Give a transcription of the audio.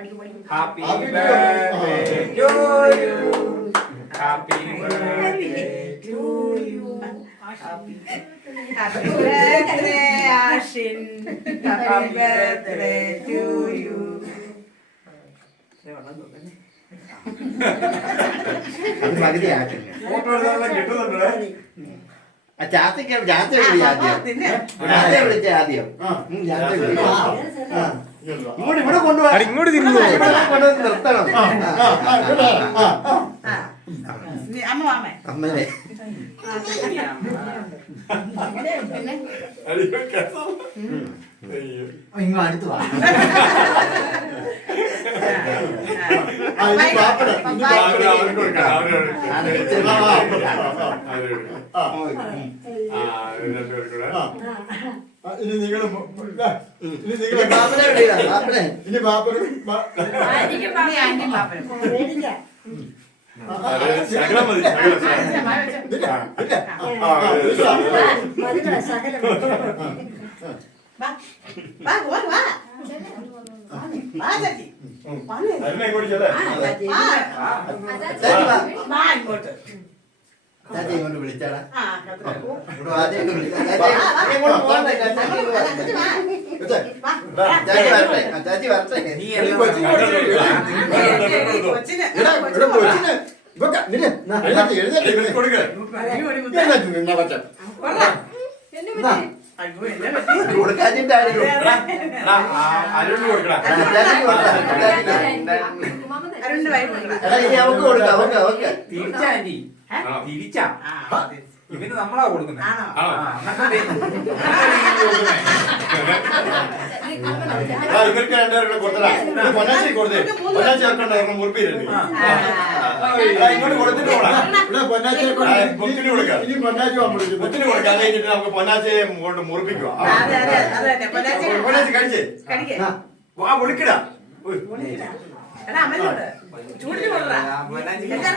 Happy birthday to you. Happy birthday to you. Happy birthday, Ashin. Happy birthday to you. അത് പകുതിയാട്ടെ. ചാത്തയ്ക്ക് ചാത്ത വിളി ആദ്യം. ചാത്ത വിളിച്ച ആദ്യം. ചാത്ത വിളി. ഇങ്ങോട്ട് ഇവിടെ കൊണ്ടുപോകാം. ഇങ്ങോട്ട് തിരിഞ്ഞു കൊണ്ടുവന്ന് നിർത്തണം. അമ്മേ ഇങ്ങോ അടുത്ത് വാ. ഇനി നിങ്ങൾ ഇനി പാപ്പനും ചാച്ചി ഇങ്ങോട്ട് വിളിച്ചാടാ. ചാച്ചി വരട്ടെ. കൊടുക്കാച്ചിട്ടായിരുന്നു. ഇനി അവക്ക് കൊടുക്കാം. അവക്ക് തിരിച്ചാ ഇവന് നമ്മളാ കൊടുക്കുന്നത്. ഇവർക്ക് രണ്ടുപേരുടെ കൊടുത്തടാ. പൊന്നാച്ചി കൊടുത്തേ. പൊന്നാച്ചി ആക്കണ്ടായിരുന്നു മുറിപ്പില്ലേ. ഇങ്ങോട്ട് കൊടുത്തിട്ട് പോടാ. പൊന്നാച്ചിയെ പൊത്തിന് കൊടുക്കാം. ഇനി പൊന്നാച്ചി പൊത്തിന് കൊടുക്കാം. അത് കഴിഞ്ഞിട്ട് നമുക്ക് പൊന്നാച്ചിയെ കൊണ്ട് മുറിപ്പിക്കുക. പൊന്നാച്ചി കഴിച്ചേ. വാ വിളിക്കടാ. ചൂടിന് കൊടുക്കാം.